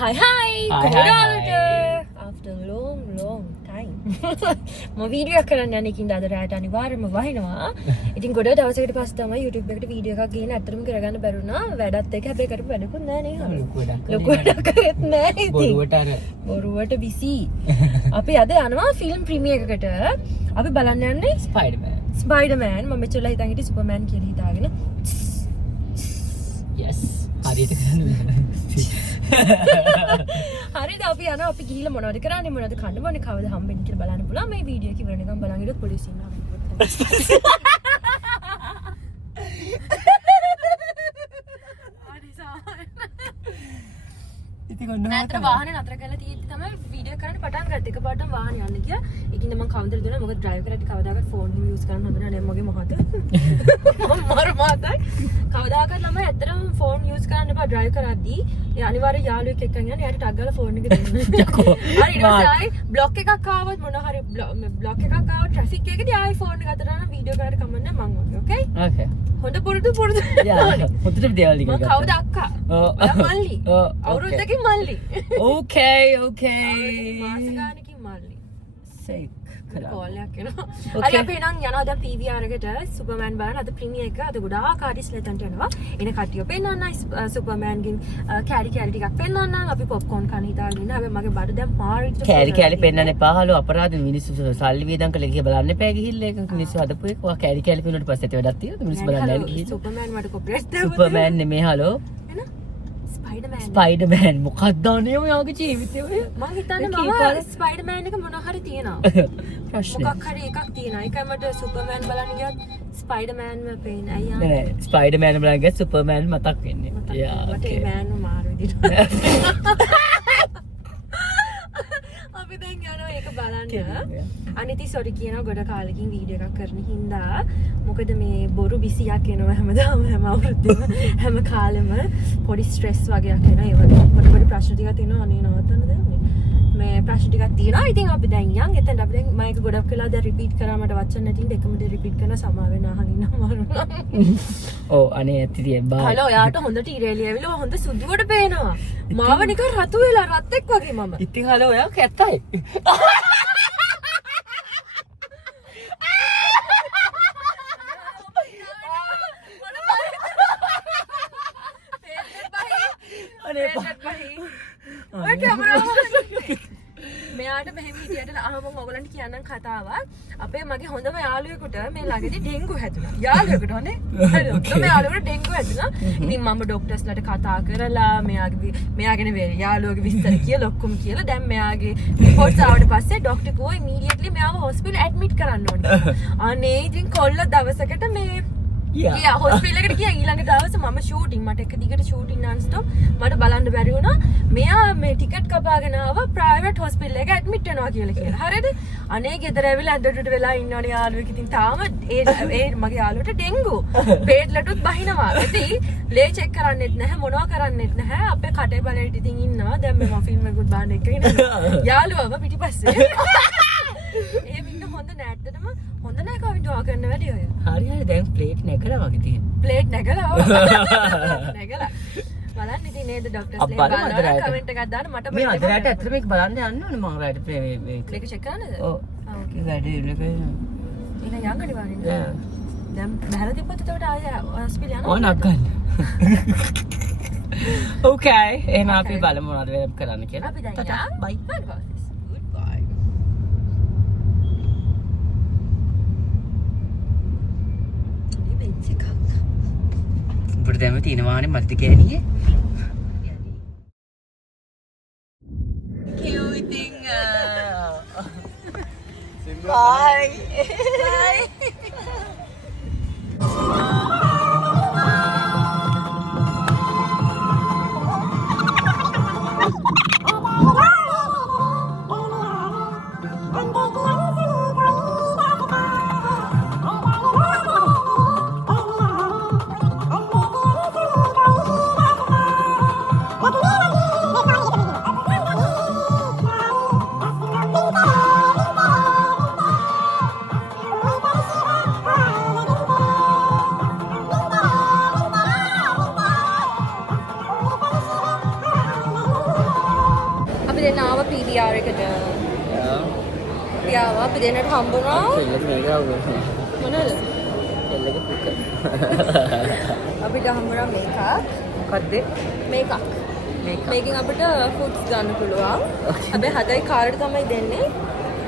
Hi hi. කොහොමද? After long time. මම video එකක් කරන්න යන්නේ කින්ද අද රාට අනිවාර්යයෙන්ම වහිනවා. ඉතින් ගොඩ දවසකට පස්සේ තමයි YouTube එකට වීඩියෝ එකක් ගේන ඇත්තටම කරගන්න බැරුණා. වැඩත් එක්ක හැබැයි කරපු වැඩකුත් නෑ නේ. ලොකු වැඩක් කරෙත් නෑ ඉතින්. බොරුවට බිසි. අපි අද යනවා ෆිල්ම් ප්‍රීමියර් එකකට. අපි බලන්න යන්නේ ස්පයිඩර්මෑන්. මම මෙච්චරලා හිතන් හිටියේ සුපර්මෑන් කියලා හිතාගෙන. Yes. හරියට කරන්න. හරිද අපි යනවා අපි ගිහිල්ලා මොනවද කරන්නේ මොනවද කන්න මොනේ කවද හම්බෙන්නේ කියලා බලන්න පුළුවන් මේ වීඩියෝ එක ඉවරනකම් බලන් ඉන්නත් පොලිසිය ඉන්නවා ඉතින් ඔන්න නතර වාහනේ නතර කරලා තියෙද්දි තමයි වීඩියෝ කරන්න පටන් ගත්තේ එකපාරටම වාහනේ යන්න ගියා ඒකින්ද මම කවුන්ටර් දුන්නා මොකද ඩ්‍රයිව් කරද්දි කවදාකවත් ෆෝන් එක යූස් කරන්න හොඳ නැහැ මගේ මොහොත මම මරමාතයි කවදාකවත් ළමයි ඇත්තටම ෆෝන් යූස් කරන්න එපා ඩ්‍රයිව් කරද්දි ඒ අනිවාර්ය යාළුවෙක් එක්කන් යන්නේ එයාට ටග් ගාලා ෆෝන් එක දෙන්න යකෝ හරි ඊට පස්සේ ආයි බ්ලොක් එකක් ආවොත් මොන හරි බ්ලොක් එකක් ආව ට්‍රැෆික් එකකදී ආයි ෆෝන් එක අතට දාන වීඩියෝ කරලා කමන්න මං ඕකේ ඕකේ හොඳ පුරුදු හොඳට දේවල් මම කවුද අක්කා ඔයා මල්ලි අවුරුද්දකින් මල්ලි Okay. මාස ගානකින් මල්ලි Sick. කෝල් එකක් එනවා හරි අපි නම් යනවා දැන් PVR එකට සුපර්මෑන් බලන්න අද ප්‍රීමියර් එක අද ගොඩාක් ආටිස්ට්ලා එතනට එනවා එන කට්ටිය පෙන්නන්නයි සුපර්මෑන්ගෙන් කැලි ටිකක් පෙන්නන්න අපි පොප්කෝන් කන හිතාගෙන ඉන්න හැබැයි මගේ බඩ දැන් මාරිට කැලි පෙන්නන්න එපා හලෝ අපරාධ මිනිස්සු සල්ලි වේදම් කරලා ගිහ බලන්න එපා ගිහිල්ලා ඒක මිනිස්සු හදපු එක ඔයා කැලි පෙන්නුවට පස්සේ ඇති වැඩක් තියෙනවා මිනිස්සු බලන්න යන්නේ ගිහින් සුපර්මෑන් මට කොපිරයිට් දාන්න සුපර්මෑන් නෙමෙයි හලෝ ස්පයිඩර්මෑන් මොකක්ද අනේ ඔයාගේ ජීවිතේ ඔය මම හිතන්නේ මම ස්පයිඩර්මෑන් එක මොන හරි තියෙනවා ප්‍රශ්නේ මොකක් හරි එකක් තියෙනවා ඒකයි මට සුපර්මෑන් බලන්න ගියත් ස්පයිඩර්මෑන්ව පේන්නේ අයියා නෑ ස්පයිඩර්මෑන් බලන්න ගියත් සුපර්මෑන් මතක් වෙන්නේ මට ඒ මෑන්ව මාරු විදිහට අපි දැන් යනවා ඒක බලන්න අනිති සොරි කියනවා ගොඩ කාලෙකින් වීඩියෝ එකක් කරන හින්දා මොකද මේ බොරු 20ක් එනවා හැමදාම හැම අවුරුද්දෙම හැම කාලෙම පොඩි ස්ට්‍රෙස් වගේක් එනවා ඒ වගේ පොඩි ප්‍රශ්න ටිකක් තියෙනවා අනේ නවත්තන්න දෙන්නේ මේ ප්‍රශ්න ටිකක් තියෙනවා ඉතින් අපි දැන් යන් එතෙන් අපි දැන් මම ඒක ගොඩක් වෙලා දැන් රිපීට් කරා මට වචන නැතිනම් එකම දේ රිපීට් කරන සමා වෙන අහන් ඉන්නවා මරුණා ඔව් අනේ ඇත්තටම බා හලෝ යාට හොඳට ඉරේලිය ඇවිල්ලා හොඳ සුදුවට පේනවා මාව නිකන් රතු වෙලා රත් එක් වගේ මම ඉතින් හලෝ ඔයා කැත්තයි මෙයාට මෙහෙම හිටියට අහම ඔයගලන්ට කියන්නම් කතාවක් අපේ මගේ හොඳම යාළුවෙකුට මේ ළඟදී ඩෙන්ගු හැදුනා යාළුවෙකුට හොනේ හරිද මේ යාළුවෙකුට ඩෙන්ගු හැදුනා ඉතින් මම ડોක්ටර්ස්ලාට කතා කරලා මෙයාගෙන යාළුවගේ විස්තර කියලා ඔක්කොම කියලා දැන් මෙයාගේ රිපෝට්ස් ආවට පස්සේ ડોක්ටර් කිව්වා ඉමීඩියට්ලි මෙයාව හොස්පිටල් ඇඩ්මිට් කරන්න ඕනේ අනේ ඉතින් කොල්ල දවසකට මේ ගියා හොස්පිටල් එකට ගියා ඊළඟ දවසේ මම ෂූටින් මට එක දිගට ෂූටින් non stop මට බලන්න බැරි වුණා මෙයා මේ ටිකට් කපාගෙන ආවා ප්‍රයිවට් හොස්පිටල් එක ඇඩ්මිට් වෙනවා කියලා හරිද අනේ ගෙදර ඇවිල්ලා ඇඩ්මිට් වෙලා ඉන්නවනේ යාළුවෙක් ඉතින් තාම ඒ මගේ යාළුවට ඩෙන්ගු බේඩ්ලටුත් බහිනවා ඉතින් ලේ චෙක් කරන්නෙත් නැහැ මොනවා කරන්නෙත් නැහැ අපේ කටේ බලයට ඉතින් ඉන්නවා දැන් මේ මම ෆිල්ම් එකකුත් බලන්න එක්කගෙන යාළුවව පිටිපස්සේ ඒ වින්න හොඳ නැට්ටටම හොඳ නැහැ කවින් ඩ්‍රා කරන්න වැඩි ඔය හරි දැන් ප්ලේට් නැගලා වගේ තියෙන ප්ලේට් නැගලා නැගලා බලන්න ඉතින් නේද ડોක්ටර්ස් බලන්න කමෙන්ට් එකක් දාන්න මට මේ අද රාට ඇත්තට මේක බලන්න යන්න ඕනේ මම රාට මේක චෙක් කරන්නද ඔව් ඕකේ වැඩි එක එන යන්න අනිවාර්යෙන් දැන් බහලා තිබ්බත් එතකොට ආය හොස්පිටල් යනවා ඕනක් ගන්න ඕකේ එහෙනම් අපි බලමු මොනවද වෙන කරන්න කියලා අපි දැන් බයි උඹට දැම්ම තියෙනවානේ මල්ටි කෑනියේ Cute Bye. Bye. අපි දෙන්න ආව PDR එකට. යාවා අපි දෙන්නට හම්බුණා. කෙල්ලක මේකව. මොනවද? කෙල්ලක පුක. අපිට හම්බුණා මේකක්. මොකද්ද? මේකක්. මේකෙන් අපිට ෆුඩ්ස් ගන්න පුළුවන්. හැබැයි හදයි කාර්ඩ් තමයි දෙන්නේ.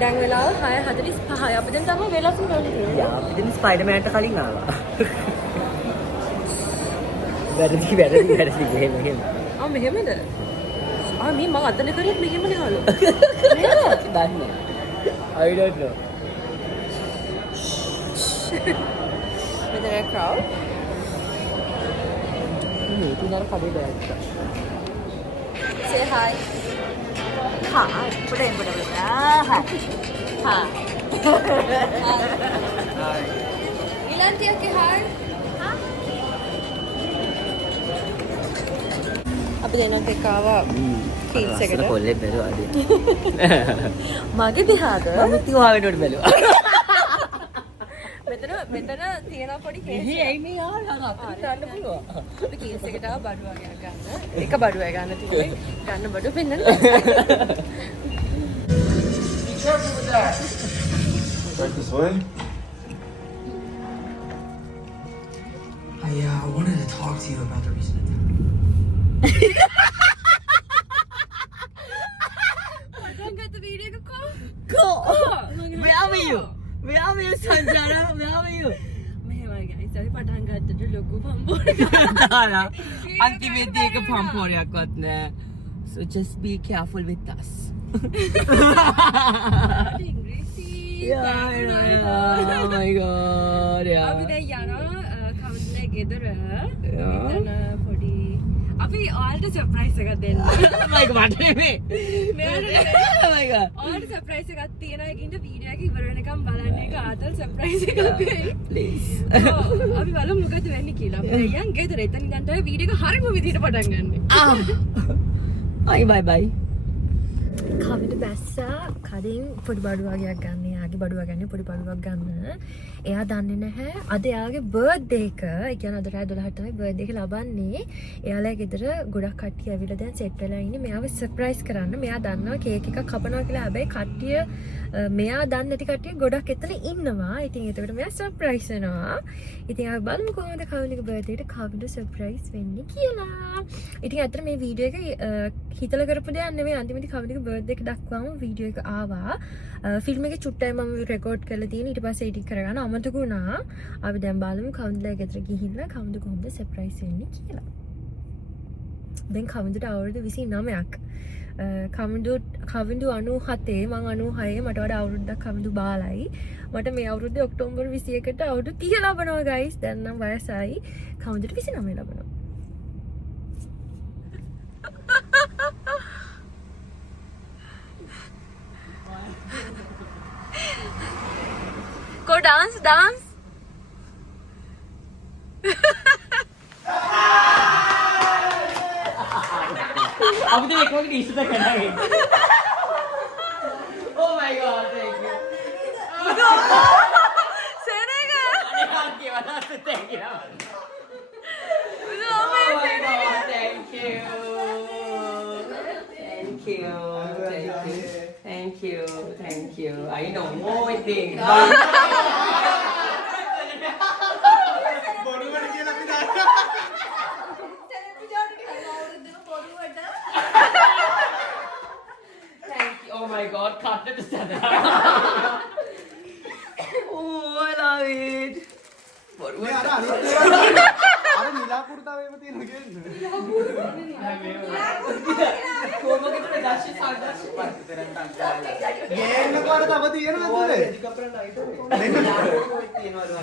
දැන් වෙලාව 6:45යි. අපි දැන් තමයි වෙලාවකින් ගන්නේ. යා අපි දැන් ස්පයිඩර්මෑන්ට කලින් ආවා. වැරදි එහෙම. මෙහෙමද? මේ මම අතන කරේ මෙහෙමනේ හලු. දන්නේ. I don't know. With a crowd. මේක නර කඩේ දැක්කා. Say hi. Hi. Put it. Hi. Hi. Hi. Ilanti okay hi. අපි දෙන්නත් එක්ක ආවා කීට්ස් එකට. කොල්ලේ බැලුවා අද. මගේ දිහාද? මම තියා වෙනකොට බැලුවා. මෙතන තියෙන පොඩි කේස්. ඇයි මේ ආලා අපිට ගන්න පුළුවන්. අපි කීට්ස් එකට ආව බඩු වගේ ගන්න. එක බඩුවයි ගන්න තියෙන්නේ. ගන්න බඩු පෙන්නන්න. Right this way. I wanted to talk to you about the recent attack. පටන් ගත්ත වීඩියෝ එක Go. Where were you? Sanjana? Where were you? මෙහෙමයි guys. අපි පටන් ගත්තට ලොකු පම්පෝරයක්. දාලා අන්තිමේදී එක පම්පෝරයක්වත් නෑ. So just be careful with us. ඉංග්‍රීසි. Oh my god. අපි දැන් යනවා කවුන්ටරේ ගෙදර. එතන පොඩි අපි ඔයාලට සර්ප්‍රයිස් එකක් දෙන්න. මයික මට නෙමෙයි. මෙයාට Oh my god. ඔයාලට සර්ප්‍රයිස් එකක් තියෙනවා. ඒකින්ද වීඩියෝ එක ඉවර වෙනකම් බලන්න එක ආතල් සර්ප්‍රයිස් එකක් වෙයි. Please. අපි බලමු මොකද වෙන්නේ කියලා. අපි දැන් යන් ගෙදර. එතන ඉඳන් තමයි වීඩියෝ එක හරිම විදිහට පටන් ගන්නෙ. Bye bye. කවිට බැස්සා කලින් පොඩි බඩු වගේක් ගන්න. එයාගේ බඩුව ගන්න පොඩි බඩුවක් ගන්න. එයා දන්නේ නැහැ අද එයාගේ බර්ත්ඩේ එක. ඒ කියන්නේ අද රාත්‍රී 12ට තමයි බර්ත්ඩේ එක ලබන්නේ. එයාලා ගෙදර ගොඩක් කට්ටිය ඇවිල්ලා දැන් සෙට් වෙලා ඉන්නේ. මෙයාව සර්ප්‍රයිස් කරන්න. මෙයා දන්නවා කේක් එකක් කපනවා කියලා. හැබැයි කට්ටිය මෙයා දන්නේ නැති කට්ටිය ගොඩක් එතන ඉන්නවා. ඉතින් ඒකට මෙයා සර්ප්‍රයිස් වෙනවා. ඉතින් අපි බලමු කොහොමද කවින්ගේ බර්ත්ඩේ එකට කවින්ට සර්ප්‍රයිස් වෙන්නේ කියලා. ඉතින් අතන මේ වීඩියෝ එක හිතලා කරපු දෙයක් නෙවෙයි. අන්තිමේදී කවින්ගේ බර්ත්ඩේ එක දක්වාම වීඩියෝ එක ආවා. ෆිල්ම් එකේ චුට්ටයි මම රෙකෝඩ් කරලා තියෙන. ඊට පස්සේ එඩිට් කරගන්න අමතක වුණා. අපි දැන් බලමු කවින්ලා ගෙදර ගිහිල්ලා කවින්ට කොහොමද සර්ප්‍රයිස් වෙන්නේ කියලා. දැන් කවින්ට අවුරුදු 29ක්. කවින්දු 97 මං 96 මට වඩා අවුරුද්දක් කවින්දු බාලයි. මට මේ අවුරුද්දේ ඔක්තෝබර් 21ට අවුරුදු 30 ලබනවා ගයිස්. දැන් නම් වයසයි. කවින්ට 29 ලබනවා. Go dance. අපි දෙක එකම ඉස්සත කරන්නේ. Oh my god, thank you. Senega. Thank you. Oh my god, thank you. Thank you. I know more things. බොරුවට කියලා අපි දාන්න. Thank you. Oh my god, cut it to Oh, I love it. මේ අර නිලා කුර්තාවේම තියෙනවා කියන්නේ. කොමකට ප්‍රදර්ශන සාකච්ඡා ගේන්න කොට තව තියෙනවද ඇතුලේ?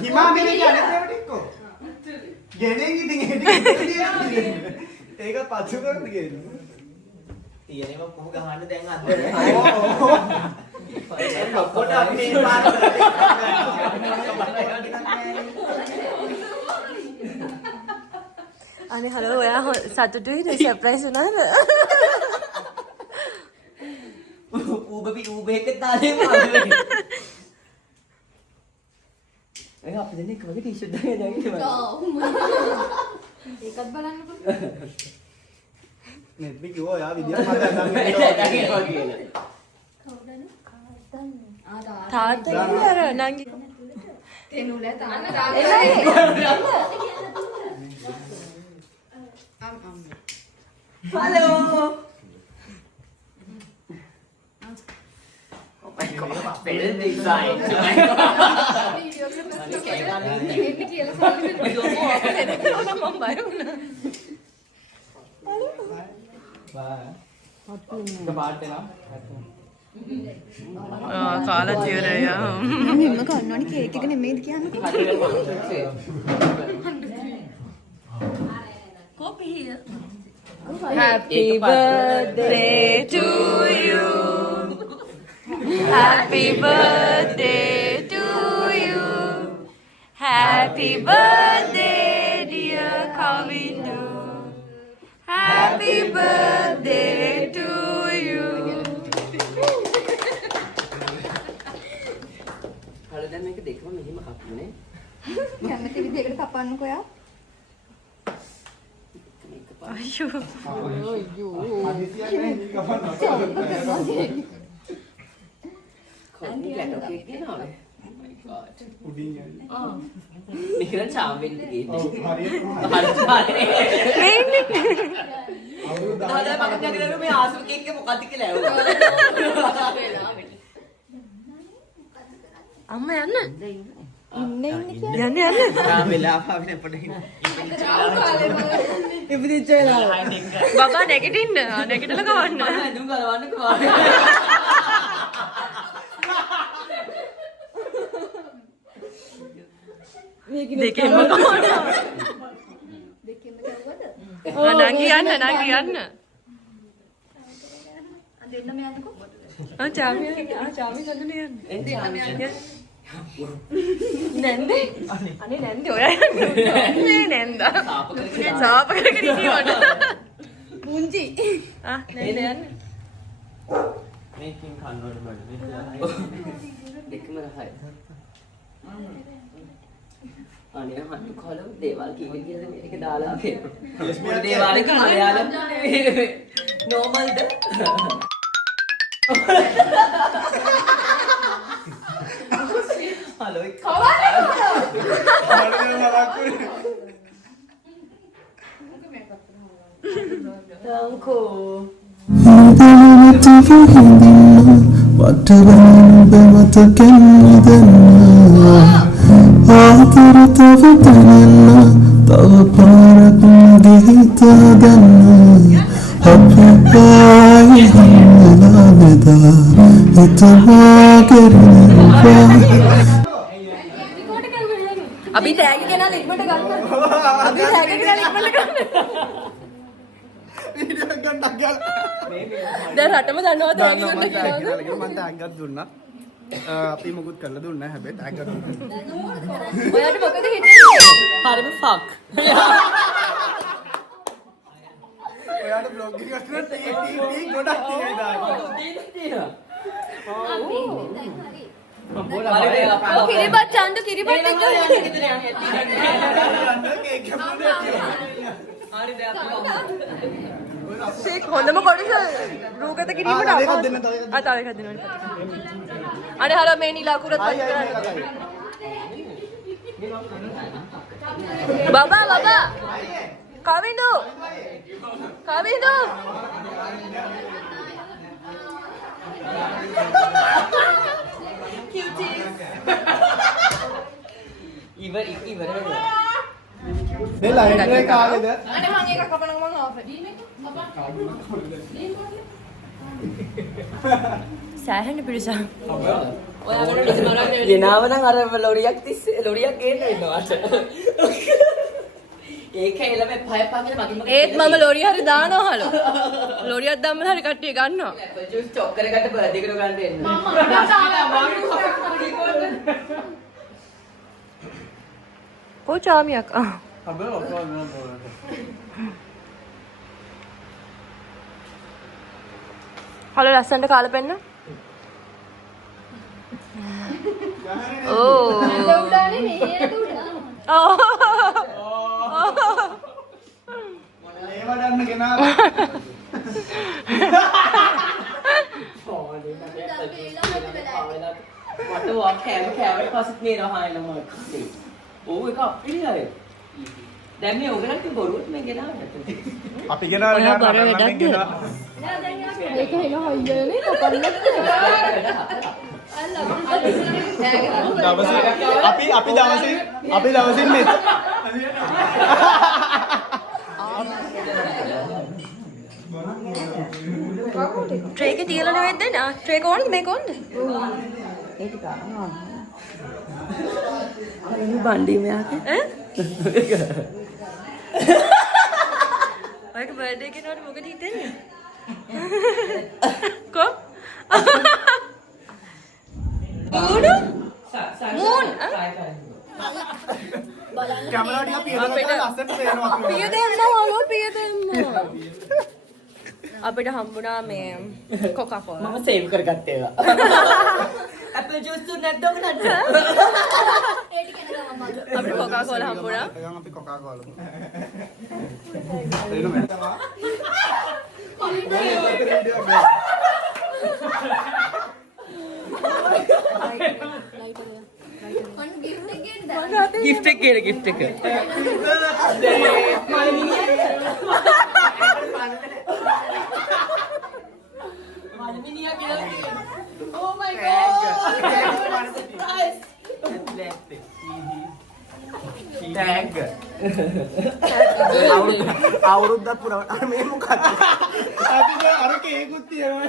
හිමා මිලේ අනිත් ඒවා ටිකෝ. ගෙනෙන් ඉතින් ඒක තියෙනවා. ඒක පච්චු කරන්න කියන්නේ. තියෙනව කොහොම ගහන්න දැන් අද කොට අපි මේ පාර අනේ හලෝ ඔයා සතුටුයිද සර්ප්‍රයිස් වුණාද? ඌබ එක දාලේ මාළුවේ. ඒක අපි දෙන්නේ එක වගේ ටී-ෂර්ට් දාගෙන යන්නේ. ඒකත් බලන්නකෝ. නෙත් මේ කිව්වා යා විදියක් මම දැන් තාත්තා අර නංගි කාලා ජීවරයා මෙන්න කන්නවනේ කේක් එක නෙමෙයිද කියන්නේ Happy birthday to you. Happy birthday to you. Happy birthday dear Kavindu. Happy birthday to you. Hello දැන් මේක දෙකම මෙහිම කපුනේ. කැමති විදිහකට කපන්නකෝ යා අයියෝ හදිසියක් නැහැ කපන්න කොහොමද කැටෝ කේක් ගෙනාවේ? Oh my god. උඩින් යන්නේ මේක නම් චාම් වෙන්න ගියේ. ඔව් හරියට හදා මම දැන් මේ ආසු කේක් එක මොකද්ද කියලා ඇහුවා. අම්මා යන්න යන්න තාම වෙලාව ආවේ අපිට ඉපදිච්ච වෙලාව බබා නැගිටින්න නැගිටලා කවන්න ඇඳුම් ගලවන්න කොහොමද? දෙකෙන්ම කවන්න නංගි යන්න දෙන්නම යන්නකෝ චාමි සඳුනේ යන්න නැන්දේ අනේ නැන්දේ ඔයා යන්නේ නැන්දා සාප කරගෙන ඉන්නවට පුංචි නැන්දේ යන්න මේකෙන් කන්නවල බඩ දෙකම රහයි. අනේ හඳු කලු දේවල් කීයද කියලා මේක දාලා අපේ. මොන දේවල්ක මලයාලම් නෝමල්ද? හලෝ අපි තෑගි කෙනා ඉක්මනට ගන්න. අපි තෑගි කෙනා ඉක්මනට ගන්න. වීඩියෝ එකක් ගන්න ගියා දැන් රටම දන්නවා තෑගි දුන්න කියලා. මම ටැග්ගක් දුන්නා අපි මොකුත් කරලා දුන්නේ නැහැ හැබැයි ටැග්ගක් දුන්නා ඔයාට මොකද හිතෙන්නේ? හරිම ෆක්. ඔයාට බ්ලොග් එකක් කරලා ටී ගොඩක් තියෙනවා ඔව් කිරිබත් චන්දු කිරිබත් එක. ෂේක් හොඳම කොටස රූගත කිරීමට තව එකක් දෙන්න, තව එකක් දෙන්න. තව එකක් දෙන්න. අනේ හරි මේ නිල අකුරත් පත් කරන්න. බබා කවිඳු ඉවර මේ ලයිට් එක ආවේද අනේ මම එකක් කපනවා මම ආෆර් සෑහෙන පිළිසක්. ගෙනාව නම් අර ලොරියක් තිස්සේ ලොරියක් ගේන්න වෙනවාට. ඒක එළම පය පහගෙන මගින්ම ඒත් මම ලොරිය හරි දානවා හලෝ. ලොරියක් දැම්මම හරි කට්ටිය ගන්නවා. ඇපල් ජූස් චොක් කරගන්න බර්ත්ඩේ එකට ගන්න එන්න. කොචාමියක් අපේ ඔක්කොම හලෝ ලස්සනට කාලා පෙන්න. ඕ උඩානේ මේකට උඩා ඒ වඩන්න ගෙනාවා මට වා කෑවට පස්සෙත් මේ රහායන මම කන්නේ. ඕක එක අපිරියයි. දැන් මේ ඔයගලන්ට බොරුවට මේ ගෙනාවට. අපි ගෙනාවා ඔයා බර වැඩක්ද? ඒක හෙන හයියනේ කපන්න. දවසේ අපි දවසින් මෙත් ट्रे के තියලා නෙවෙයි දෙන්න. ट्रे කොහොමද මේක ඕනද? බණ්ඩි මෙයාගේ ඈ? ඔයක බර්ත්ඩේ කෙනාට මොකද හිතන්නේ? කො? ඌඩු? මූන්? කැමරා ටික පියදලා ලස්සනට පේනවා අපි. පිය දෙන්න හලෝ පිය දෙන්න. අපිට හම්බුණා මේ කොකා කෝලා. මම සේව් කරගත්ත ඒවා. ඇපල් ජූස් තුන නැද්ද ඔකට? ඒ ටික එන ගමන් මම. අපිට කොකා කෝලා හම්බුණා. දැන් අපි කොකා කෝලා. එළු මම. මම ගිෆ්ට් එක ගේන්න ගිෆ්ට් එක ගේන ගිෆ්ට් එක. මල්මිනියා කියලා. Oh my god. Surprise. Tag අවුරුද්දක් පුරා මේ මොකක්ද? අපි අර කේකුත් තියනවා.